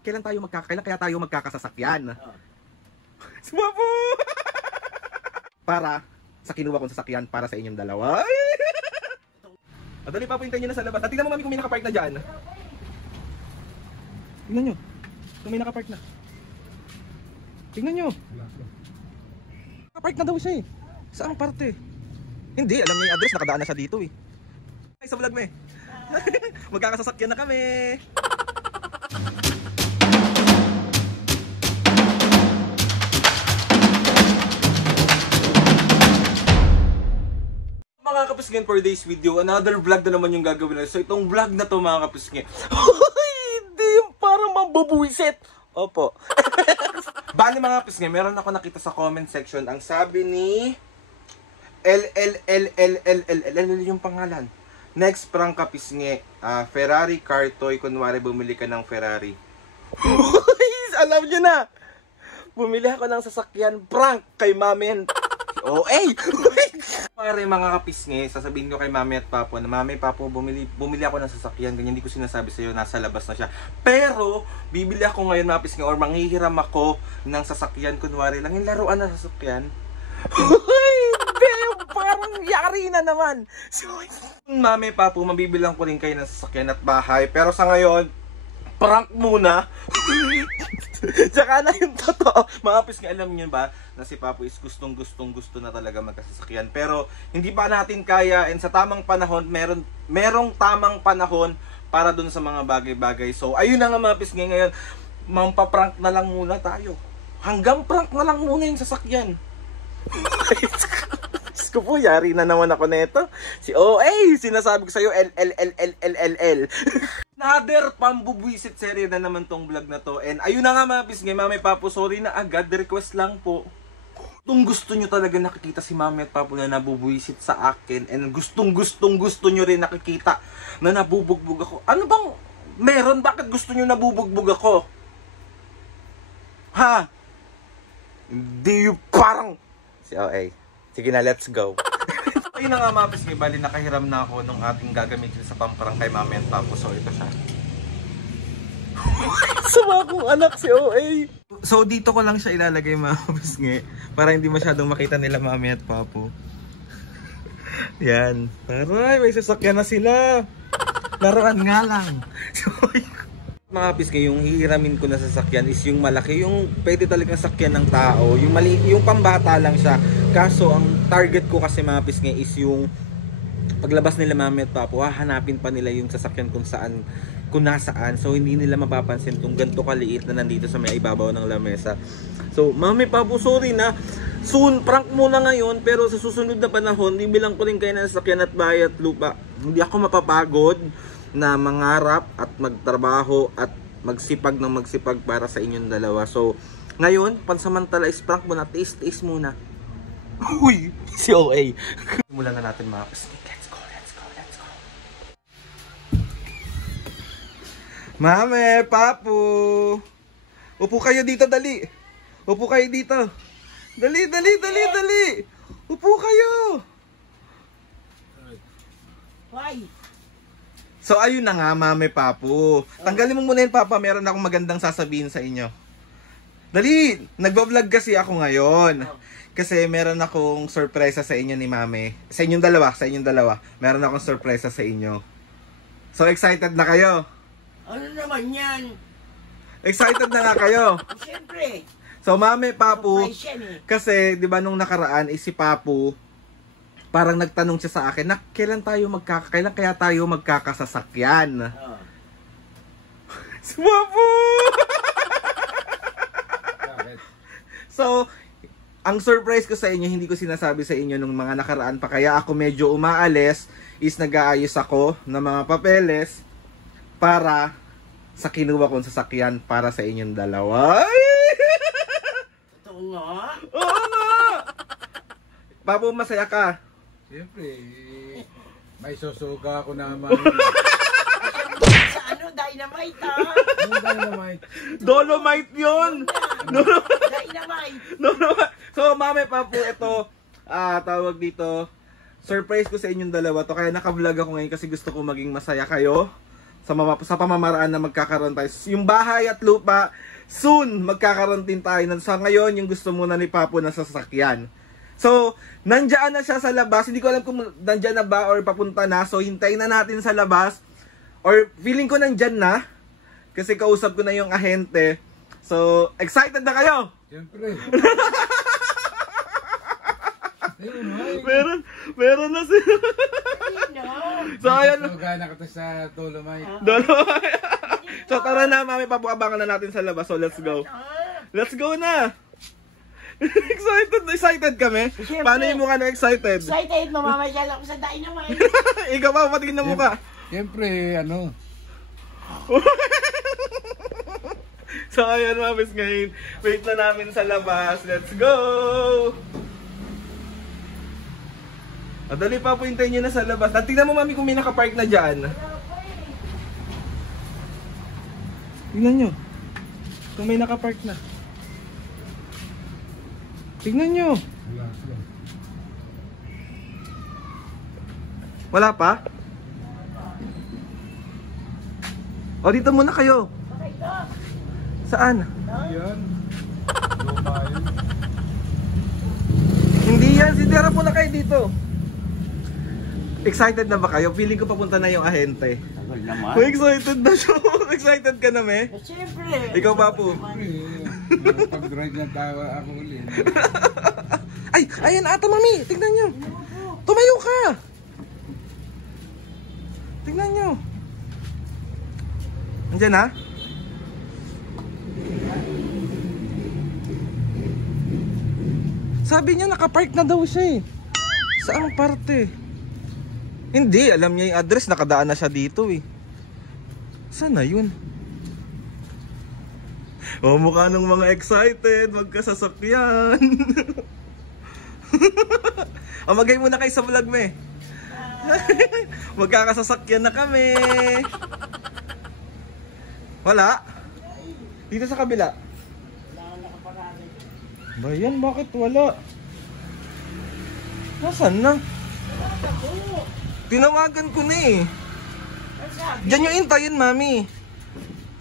kailan kaya tayo magkakasasakyan? Sumapo! Para sa kinuha kong sasakyan para sa inyong dalawa. Dali, Papo, hintayin nyo na sa labas. Tingnan mo, mami, kung may nakapark na dyan. Tingnan nyo. Kung may nakapark na. Tingnan nyo. Nakapark na daw siya eh. Saan parte? Hindi, alam niya yung address. Nakadaan na siya dito eh. Ay, sa vlog mo eh. Magkakasasakyan na kami. Mga kapisngin, for today's video, another vlog na naman yung gagawin natin. So itong vlog na to, mga kapisngin, hindi yung parang mambabuisit. Opo. Bali, mga kapisngin, meron ako nakita sa comment section. Ang sabi ni yung pangalan. Next prank kapisngi, Ferrari car toy. Kunwari bumili ka ng Ferrari. Alam nyo na, bumili ako ng sasakyan prank kay mami. Oh, hey! Pare, mga kapisngi, sasabihin ko kay mami at papo na, mami, papo, bumili ako ng sasakyan. Ganyan, hindi ko sinasabi sa'yo, nasa labas na siya. Pero, bibili ako ngayon, mga kapisngi, or manghihiram ako ng sasakyan. Kunwari lang, yung laruan na sasakyan. Parang yari na naman. So, mami, papo, mabibilang ko rin kayo ng sasakyan at bahay. Pero sa ngayon, prank muna. Tsaka na yung totoo. Mga kapisngi, alam niyo ba na si Papo is gusto na talaga magkasasakyan. Pero hindi pa natin kaya, and sa tamang panahon, merong tamang panahon para dun sa mga bagay-bagay. So ayun na nga, mga kapisngi, ngayon mampaprank na lang muna tayo. Hanggang prank na lang muna yung sasakyan. Diyos ko po, yari na naman ako neto. Si OA, sinasabi ko sa'yo, LLLLLLL. Nader, pambubwisit serye na naman tong vlog na to. And ayun na nga, mga kapisngi, mami, papo, sorry na agad, request lang po. Kung gusto nyo talaga nakikita si mami at papo na nabubwisit sa akin, and gusto nyo rin nakikita na nabubugbog ako. Ano bang meron? Bakit gusto nyo nabubugbog ako? Ha? Hindi parang... Si OA. Sige na, let's go. Ayun na nga, mga kapisngi, bali nakahiram na ako nung ating gagamitin sa pamparang kay mami at papo. So ito siya. Sama akong anak si OA. So dito ko lang siya ilalagay, mga kapisngi, para hindi masyadong makita nila mami at papo. Yan. Taray, may sasakyan na sila. Laruan nga lang. So, mga kapisngi, yung hihiramin ko na sasakyan is yung malaki, yung pwede talagang sakyan ng tao. Yung mali, yung pambata lang siya. Kaso ang target ko kasi, mga kapisngi, is yung paglabas nila mami at papo, hanapin pa nila yung sasakyan kung nasaan. So hindi nila mapapansin tong ganito kaliit na nandito sa may ibabaw ng lamesa. So mami, papo, sorry na. Soon, prank muna ngayon, pero sa susunod na panahon, bibilang ko rin kayo ng sasakyan at bahay at lupa. Hindi ako mapapagod na mangarap at magtrabaho at magsipag para sa inyong dalawa. So ngayon, pansamantala is prank muna, taste muna. Uy, si OA. Simulan na natin, mga kapisngi. Let's go. Mami, papo. Upo kayo dito, dali. Upo kayo dito. Dali. Upo kayo. Why? So ayun na nga, mami, papo. Tanggalin mo muna yun, papa. Meron akong magandang sasabihin sa inyo. Dali, nagbablog kasi ako ngayon. Kasi meron akong sorpresa sa inyo ni mami. Sa inyong dalawa. Meron akong sorpresa sa inyo. So excited na kayo? Ano naman yan? Excited na nga kayo? Siyempre. So mami, papo, Eh. kasi di ba nung nakaraan si papo, parang nagtanong siya sa akin na kailan kaya tayo magkakasasakyan? Si papo! So, ang surprise ko sa inyo, hindi ko sinasabi sa inyo nung mga nakaraan pa, kaya ako medyo umaalis, is nag-aayos ako ng mga papeles para sa kinuha kong sasakyan para sa inyong dalawa. Totoo nga? Oo nga! Papo, masaya ka? Siyempre, may susuga ako naman. Sa ano? Dynamite, ha? Ano dynamite? Dolomite yun! Dynamite! So, mami, papo, ito, tawag dito, surprise ko sa inyong dalawa to. Kaya naka-vlog ako ngayon kasi gusto ko maging masaya kayo sa pamamaraan na magkakaroon tayo. Yung bahay at lupa, soon magkakaroon din tayo. Sa ngayon, yung gusto muna ni Papo na sasakyan. So, nandiyan na siya sa labas. Hindi ko alam kung nandiyan na ba or papunta na. So, hintayin na natin sa labas. Or feeling ko nandiyan na. Kasi kausap ko na yung ahente. So, excited na kayo? Siyempre. Ayun, ay. Meron na sila. So, ayan. Susuga na kita sa Dolomite. So, tara na, mami. Papuabangan na natin sa labas. So, let's go. Let's go na. Excited kami. Siyempre. Paano yung mukha na excited? Excited, mamamasyal ako sa Dynamite. Ikaw ba, patingin na mukha. Siyempre, ano. So, ayan, mamis, ngayon. Wait na namin sa labas. Let's go! Dali pa po, hintayin nyo na sa labas. Tingnan mo, mami, kung may nakapark na dyan. Tingnan nyo. Kung may nakapark na. Tingnan nyo. Wala pa? O, dito muna kayo. Saan? Yan. Dolomite. Hindi yan. Sitira muna kayo dito. Excited na ba kayo? Feeling ko papunta na yung ahente. Tagal naman. Oh, excited na siya. Excited ka na, me? Siyempre. Ikaw, Papo. Siyempre, pag-drive ng tawa ako ulit. Ay, ayan ata, mami. Tignan nyo. Tumayo ka. Tignan nyo. Andiyan na? Sabi niya nakapark na daw siya eh. Saang parte? Hindi, alam niya yung address. Nakadaan na siya dito eh. Saan na yun? Oh, mukha ng mga excited. Magkasasakyan. Magay muna kayo sa vlog, me. Magkakasasakyan na kami. Wala? Dito sa kabila. Bayan, bakit wala? Nasaan na? Tinawagan ko na eh. Diyan nyo intayin, mami.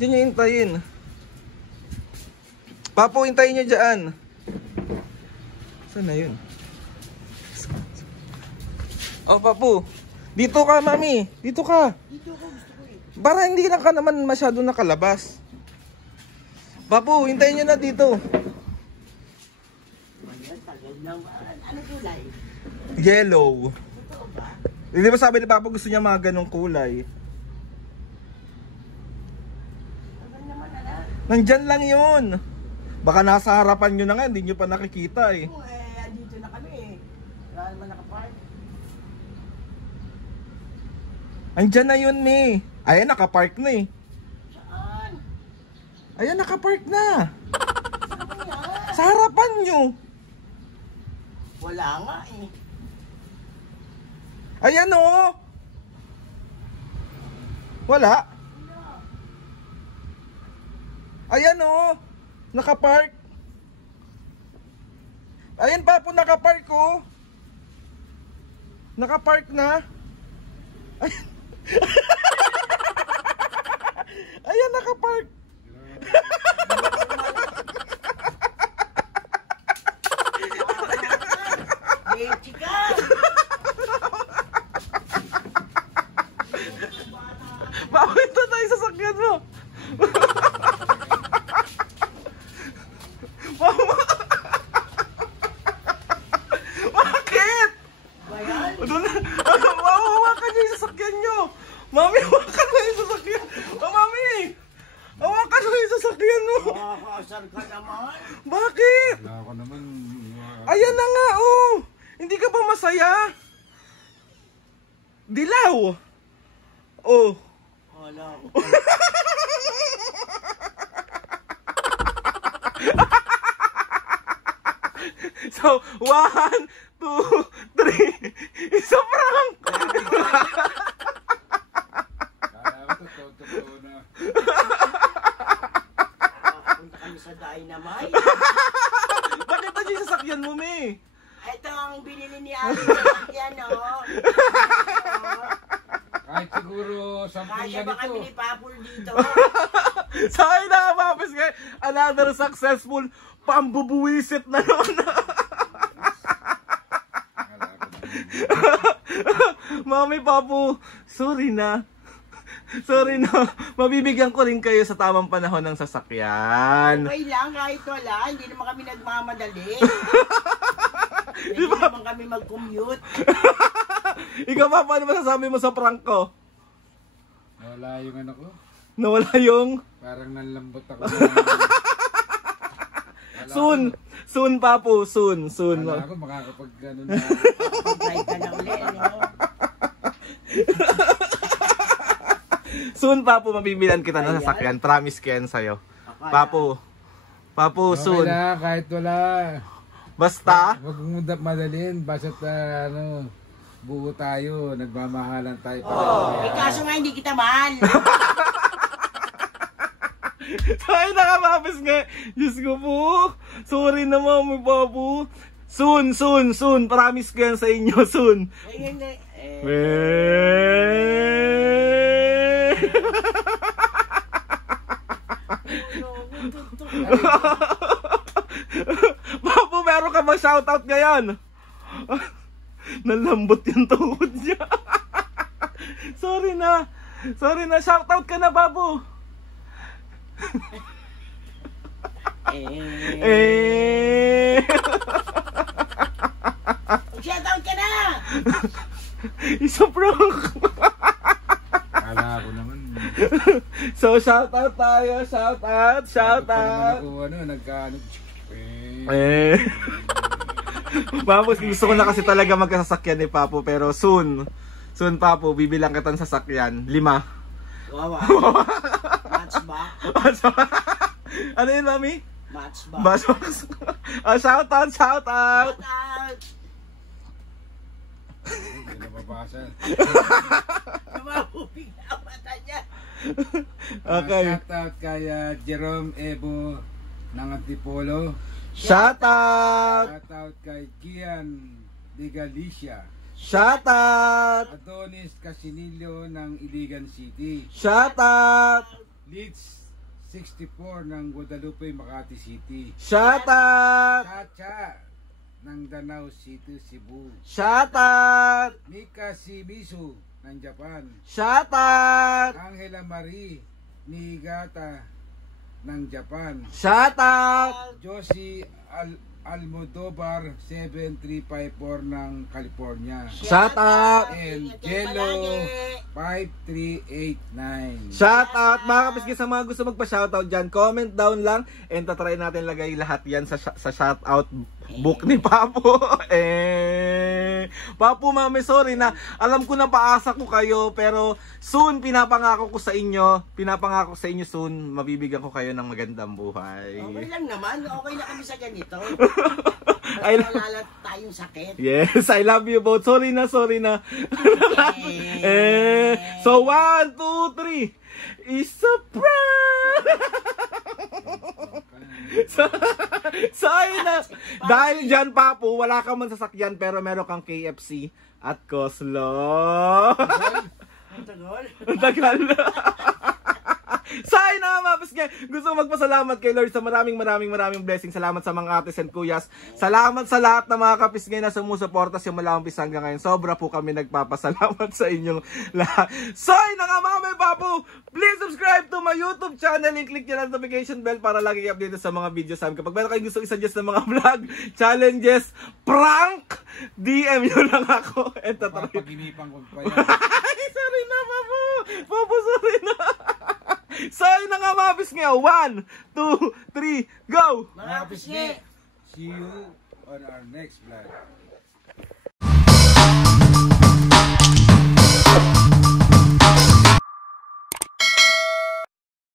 Diyan nyo intayin. Papo, intayin nyo dyan. Saan na yun? Oh, Papo. Dito ka, mami. Dito ka. Para hindi na ka naman masyado nakalabas. Papo, hintayin nyo na dito. Ano kulay? Yellow. Hindi ba sabi ni Papa gusto niya mga ganong kulay? Nandyan lang yun. Baka nasa harapan nyo na nga, hindi nyo pa nakikita eh. Oo, andito na kami eh. Wala naman nakapark. Andyan na yun eh. Ayan, nakapark na eh. Saan? Ayan, nakapark na. Saan yan? Sa harapan nyo. Wala nga eh. Ayan o. Wala. Ayan o. Nakapark. Ayan, Papo, nakapark o. Nakapark na. Ayan. Ayan, nakapark. Chika! Bakit ito tayo sa sakyan mo? Bakit? Bayan? Hawakan niyo yung sasakyan niyo. Mami, hawakan mo yung sasakyan. Oh, mami! Hawakan mo yung sasakyan mo. Makakasar ka naman. Bakit? Wala ako naman. Ayan na nga, oh. Hindi ka ba masaya? Dilaw. Oh. Wala ako. So, 1, 2, 3. Isa prank. Kala ko totoo na. Punta kami sa Dynamite. Bakit na yung sasakyan mo, me? Ito ang binili ni Ari. Yan o. Kahit siguro 10 Kaya ba kami ni ganito. Papul dito? So ayun na mga papis kay, another successful pambubuwisit na naman. Akala ko naman. Mami, Papu, sorry na. Sorry na. Mabibigyan ko rin kayo sa tamang panahon ng sasakyan. Okay lang, kahit wala. Hindi naman kami nagmamadali. Hindi naman kami mag-commute. Ikaw pa, paano masasabi mo sa prank ko? Wala yung ano ko. Nawala yung... Parang nanlambot ako. Soon, Papu, soon. Wala ako makakapag ano na. Try ka na uli, ano? Soon, Papu, mabibilan kita ng sasakyan. Promise ko yan sa'yo. Papu, Okay soon. na, kahit wala. Basta, Huwag mong madalin. Basta't ano, buo tayo. Nagmamahalan tayo. Eh, kaso nga hindi kita mahal. ay nakapapis nga. Diyos ko po. Sorry na, Mami, Papu. Soon. Promise ko yan sa inyo, soon. Papu, meron ka bang shoutout ngayon? Nalambot yung tuhod niya. Sorry na, shoutout ka na, Papu. Shoutout ka na! Isa prank. Kala ko naman. So shoutout tayo, shoutout. Pa naman ako ano, nagkaano. Papu, gusto ko na kasi talaga magkasasakyan ni Papu, pero soon, Papu, bibilang kita ng sasakyan. 5. Wawa. Matchbox. Ano yun, Mami? Matchbox. Matchbox. Shoutout. Shoutout! Hindi na mabasa. Lumahubig na ang mata niya. Okay. Shoutout kay Jerome Ebo ng Antipolo. Shoutout. Shoutout kay Kian de Galicia. Shoutout. Adonis Casinillo ng Iligan City. Shoutout. Leeds 64 ng Guadalupe, Makati City. Shoutout. Chacha ng Danau City, Cebu. Shoutout. Mika Shimizu ng Japan. Shoutout. Angela Marie Niigata ng Japan. Shoutout. Josie Almodovar 7354 ng California. Shoutout. And Jello 5389. Shoutout. Mga kapiski, sa mga gusto magpa-shoutout dyan, comment down lang and tatry natin lagay lahat yan sa shoutout book ni Papu. Papu, Mami, sorry na. Alam ko na paasa ko kayo, pero soon, pinapangako ko sa inyo soon, mabibigyan ko kayo ng magandang buhay. Okay lang naman. Okay na kami sa ganito. I Wala tayong sakit. Yes, I love you both. Sorry na. So, 1, 2, 3. It's a prank! So, ayun na. Dahil dyan, Papu, wala ka man sasakyan pero meron kang KFC at Coslo. Ang tagal. So, ayun na, Mapis nga. Gusto ko magpasalamat kay Lord sa maraming blessing. Salamat sa mga ates and kuyas. Salamat sa lahat ng mga kapisngay na sumusuporta simula umpisa hanggang ngayon. Sobra po kami nagpapasalamat sa inyong lahat. So, ayun na nga, mga Papu. Please subscribe to my YouTube channel and click nyo ang notification bell para lagi update sa mga videos namin. Kapag meron kayong gusto i-suggest ng mga vlog, challenges, prank, DM nyo lang ako. And tatry. Paginipan ko pa yan. Sorry na, Papu. Papu, sorry na. So, yun na nga, Mapis nga. 1, 2, 3, go! Mga pisngi. See you on our next vlog.